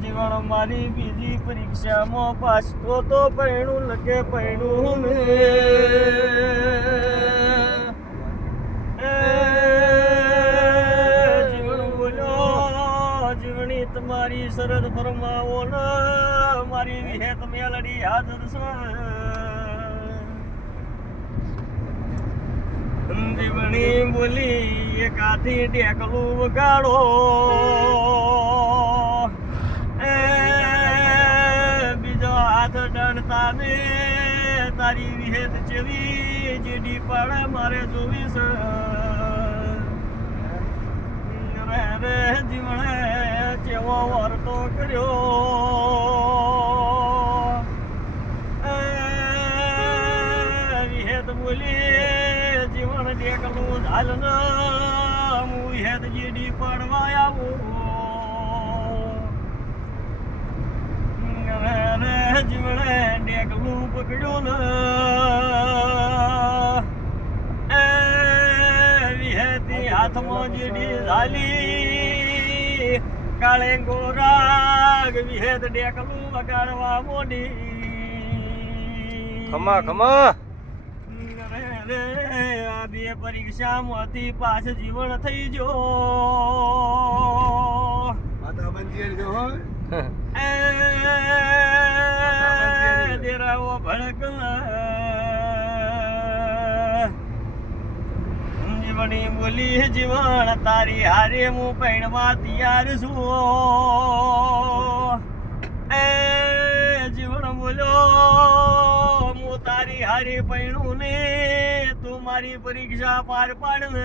જીવન મારી બીજી પરીક્ષામાં પાસ તો પૈણું લગે પૈણું જીવન બોલ્યો જીવણી તમારી શરદ ફરમાવો ને મારી વિહેત મેલડી હાજર છે જીવણી બોલી એક હાથી ટેકલું વગાડો બીજો હાથ ડણતા ને તારી વિહેત જેવી જેડી પાડે મારે જોવી છે રે જીવણે ચેવો વર્તો કર્યો વિહેત બોલી જીવન ટેકલું ઝાલ ન હું વિહેત જેડી પાડવા આવું જીવણે ટેકલું પકડ્યું ને વિહેતી હાથમાં જેડી ઝાલી કાળે ગોરાગ વિહેત ટેકલું વગાડવા મોડી ખમા ખમા આ બે પરીક્ષામાંથી પાસ જીવન થઈ જો માતા બંધી જો દેરાવો ભડક જીવણી બોલી જીવન તારી હારે હું પૈણવા તૈયાર છું જીવન બોલ્યો હું તારી હારે પૈણું ને તું મારી પરીક્ષા પાર પાડ ને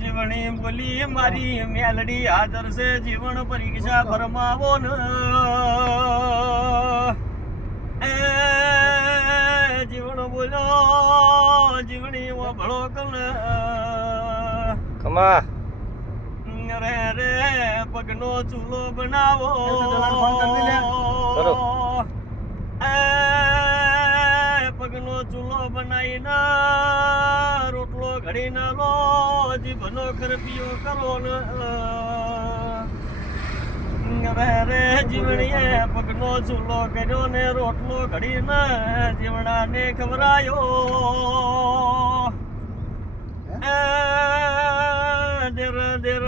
જીવણી બોલી મારી મેલડી હાજર છે જીવન પરીક્ષા ફરમાવો ને જીવન બોલો જીવણી ભળો કન ખમા રે રે પગનો ચૂલો બનાવો કરો. પગનો ચૂલો બનાવીને રોટલો ઘડીને લો જીભનો ખરપીઓ કરો ને રે જીવણીએ પગનો ચૂલો કર્યો ને રોટલો ઘડીને જીવણાને ખવરાયો દેર દેર